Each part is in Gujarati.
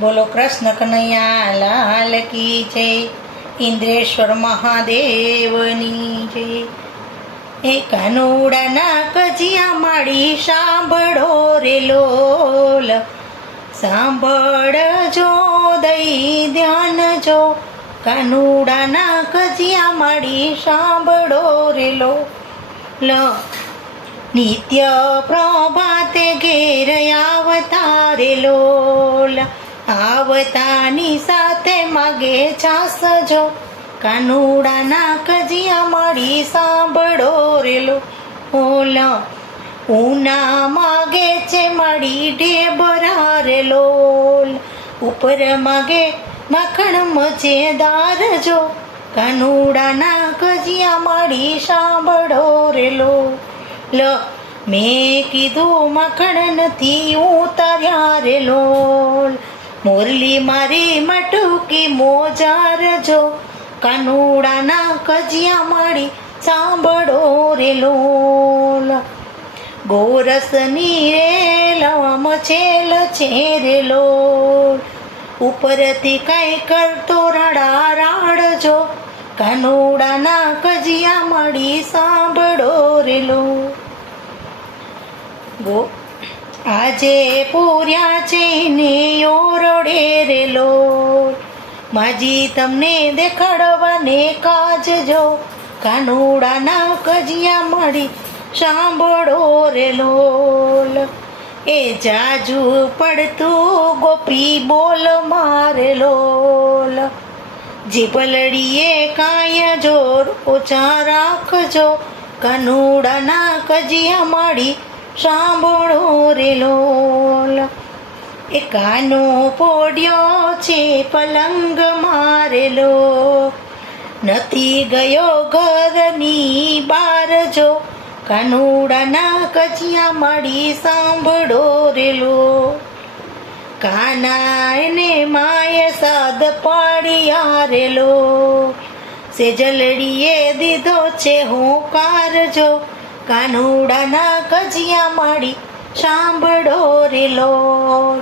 બોલો કૃષ્ણ કનૈયા લાલ કી જય. ઇન્દ્રેશ્વર મહાદેવની જય. એ કાનુડાના કજિયા માડી સાંભળો રે લોલ, સાંભળજો દઈ ધ્યાન જો. કાનુડાના કજિયા માડી સાંભળો રે લોલ, નિત્ય પ્રભાતે ઘેર આવતા રે લોલ, આવતાની સાથે માગે છાસ જો. કાનુડાના કજિયા માડી સાંભળો રે લોલ, ઉના માગે છે માડી ઢેબરા રે લોલ, ઉપર માગે માખણ મજેદાર જો. કાનુડાના કજિયા માડી સાંભળો રે લોલ, મેં કીધું માખણ નથી ઉતાર્યા રે લોલ, મોરલી મારી મટુકી મોજાર જો. કાનુડાના કજિયા માડી સાંભળો રે લોલ, ગોરસની રેલમ છેલ છે રે લોલ, ઉપરથી કઈ કરતો રડા રાડજો. કાનુડાના કજિયા માડી સાંભળો રે લોલ, આજે પૂર્યા છે ને ઓરડે રે લોલ, માજી તમને દેખાડવાને કાજ જો. કાનુડાના કજિયા માડી સાંભળો રે લોલ, એ જાજુ પડતું ગોપી બોલ મારે લોલ, જીભલડીએ કાય જોર ઓછા રાખજો. કાનુડાના કજિયા માડી સાંભળો રે લોલ, એ કાનો પોડ્યો છે પલંગ મારે લોલ, નથી ગયો ઘરની બાર જો. કાનુડાના કજિયા માડી સાંભળો રે લોલ, કાના એને માય સાદ પાડ્યા રે લોલ, સેજલડીએ દીધો છે હોકાર જો. કાનુડાના કજિયા માડી સાંભળો રે લોલ,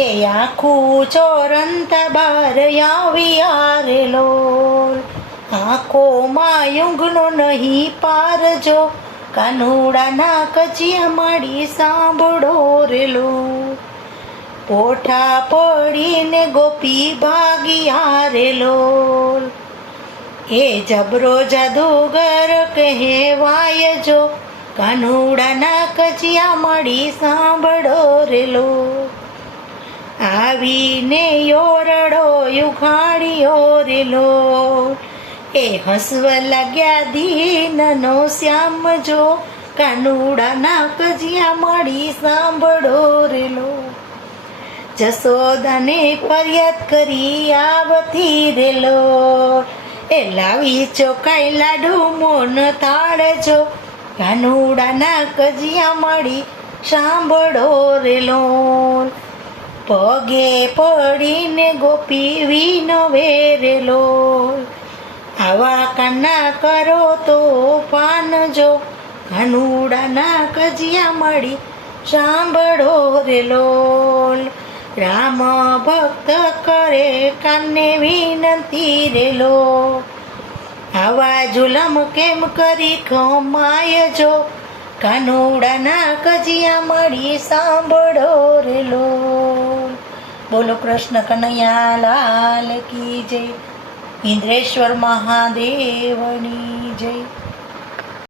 એ આખું ચોરંતા બાર આવ્યા રે લોલ, આંખોમાં ઊંઘનો નહીં પાર જો. કાનુડાના કજિયા માડી સાંભળો રે લોલ, પોઠા પડીને ગોપી ભાગ્યા રે લોલ, એ જબરો જાદુગર કહેવાય જો. કાનુડાના કજિયા માડી સાંભળો રે લોલ, આવીને ઓરડો ઉઘાડ્યો રે લોલ, એ હસવા લાગ્યા દીનનો શ્યામ જો. કાનુડાના કજિયા માડી સાંભળો રે લોલ, જશોદાને ફરિયાદ કરી આવતી રે લોલ, એ લાવી ચોખાઈ લાડુ મોન થાળજો. કાનુડાના કજિયા માડી સાંભળો રે લોલ, પગે પડીને ગોપી વિનવે રે લોલ, આવા કાના કરો તો પાન જો. કાનુડાના કજિયા માડી સાંભળો રે લોલ, રામ ભક્ત કરે કાને વિનંતી રે લોલ, આવા જુલમ કેમ કરી ખમાય જો. કાનુડાના કજિયા માડી સાંભળો રે લોલ. બોલો કૃષ્ણ કનૈયા લાલ કી જય. ઇન્દ્રેશ્વર મહાદેવની જય.